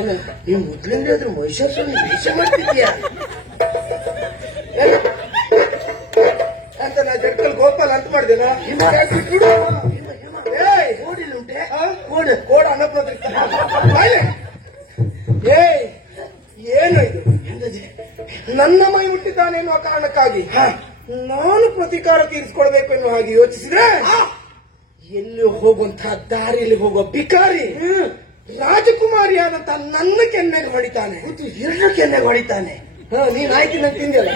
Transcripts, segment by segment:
ಏನಂತ ನೀವು ಮೊದ್ಲಿಂದ ಆದ್ರೂ ಮಹಿಷಾಸುರ ವೇಷ ಮಾಡ್ತಿದ್ಯಾ ಅಂತ ನಾ ಜಡ್ಕಲ್ ಗೋಪಾಲ್ ಅಂತ ಮಾಡಿದೇನ ಕೋಡಿಲ್ಲುಂಟೆ ಕೋಡ ಅನ್ನಪ್ರದ ಏನು ಇದು ನನ್ನ ಮೈ ಹುಟ್ಟಿದ್ದಾನೆ ಎನ್ನುವ ಕಾರಣಕ್ಕಾಗಿ ನಾನು ಪ್ರತೀಕಾರ ತೀರಿಸಿಕೊಳ್ಬೇಕು ಎನ್ನುವ ಹಾಗೆ ಯೋಚಿಸಿದ್ರೆ ಎಲ್ಲಿ ಹೋಗುವಂತಹ ದಾರಿಯಲ್ಲಿ ಹೋಗುವ ಬಿಕಾರಿ ರಾಜಕುಮಾರಿಯಾದಂತ ನನ್ನ ಕೆನ್ನೆಗೆ ಹೊಡಿತಾನೆ, ಎರಡು ಕೆನ್ನೆಗೆ ಹೊಡಿತಾನೆ. ನೀನ್ ಆಯ್ತು ನಂಗೆ ತಿಂದಿಲ್ಲ,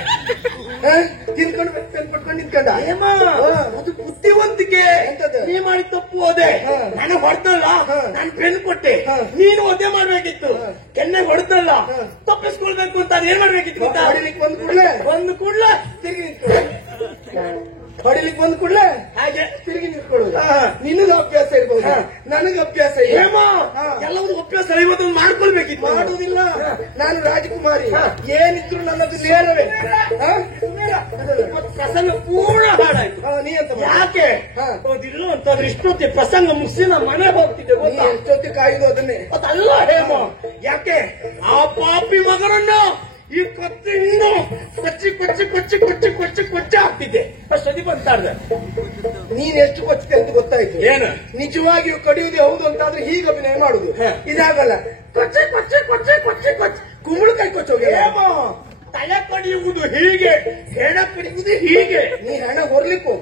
ತಿನ್ಕೊಂಡು ಪೆನ್ ಪಟ್ಕೊಂಡು ನಿಂತ್ಕೊಂಡ. ಅದು ಬುದ್ಧಿವಂತಿಕೆ. ನೀ ಮಾಡಿ ತಪ್ಪು ಹೋದೆ, ನನಗೆ ಹೊಡೆದಲ್ಲ, ನಾನು ಪೆನ್ ಕೊಟ್ಟೆ, ನೀನು ಒದ್ದೆ ಮಾಡ್ಬೇಕಿತ್ತು. ಕೆನ್ನೆಗೆ ಹೊಡೆದಲ್ಲ, ತಪ್ಪಿಸ್ಕೊಳ್ಬೇಕು ಅಂತ ಏನ್ ಮಾಡ್ಬೇಕಿತ್ತು? ಹೊಡಿಲಿಕ್ಕೆ ಒಂದು ಕೂಡ್ಲೆ ತಿರುಗಿ ನಿಂತ್ಕೊಳ್ಳೋದು, ಹೊಡಿಲಿಕ್ಕೆ ಬಂದ್ ಕೂಡ್ಲೆ ಹಾಗೆ ತಿರುಗಿ ನಿಂತ್ಕೊಳ್ಳೋದು. ನಿನಗ ಅಭ್ಯಾಸ ಇರ್ಬೋದು, ನನಗೆ ಅಭ್ಯಾಸ ಎಲ್ಲವೂ ಅಭ್ಯಾಸ ಇವತ್ತೊಂದು ಮಾಡ್ಕೊಳ್ಬೇಕಿತ್ತು. ಮಾಡುವುದಿಲ್ಲ. ನಾನು ರಾಜಕುಮಾರಿ, ಏನಿದ್ರು ನನ್ನದು ನೇರವೇ. ಪ್ರಸಂಗ ಪೂರ್ಣ ಹಾಡಾಯ್ತು. ನೀ ಅಂತ ಯಾಕೆ ಇಲ್ಲ ಅಂತಂದ್ರೆ ಇಷ್ಟೊತ್ತಿ ಪ್ರಸಂಗ ಮುಗಿಸಿ ನಾ ಮನೆ ಹೋಗ್ತಿದ್ದೆ. ಎಷ್ಟೊತ್ತಿ ಕಾಯ್ದು ಅದನ್ನೇ ಅದಲ್ಲ ಹೇಮ. ಯಾಕೆ ಆ ಪಾಪಿ ಮಗನನ್ನು ಈ ಕತ್ತಿಯಿಂದ ಕೊಚ್ಚಿ ಕೊಚ್ಚಿ ಕೊಚ್ಚಿ ಕೊಚ್ಚಿ ಕೊಚ್ಚಿ ಕೊಚ್ಚಿ ಹಾಕ್ತಿದ್ದೆ. ಅಷ್ಟೊತ್ತಿ ಬಂತಾಡ್ದೆ. ನೀನ್ ಎಷ್ಟು ಕೊಚ್ಚಿದೆ ಅಂತ ಗೊತ್ತಾಯ್ತು. ಏನು ನಿಜವಾಗಿಯೂ ಕಡಿಯುವುದೇ ಹೌದು ಅಂತಾದ್ರೆ ಹೀಗೆ ಅಭಿನಯ ಮಾಡುದು, ಇದಾಗಲ್ಲ. ಕೊಚ್ಚಿ ಕೊಚ್ಚಿ ಕೊಚ್ಚಿ ಕೊಚ್ಚಿ ಕೊಚ್ಚಿ ಕುಂಬಳಕಾಯಿ ಕೊಚ್ಚೋಗಿ ತಲೆ ಕಡಿಯುವುದು ಹೀಗೆ, ಹೆಣ ಕಡಿಯುವುದು ಹೀಗೆ. ನೀ ಹೆಣ ಹೊರ್ಲಿಕ್ಕೂ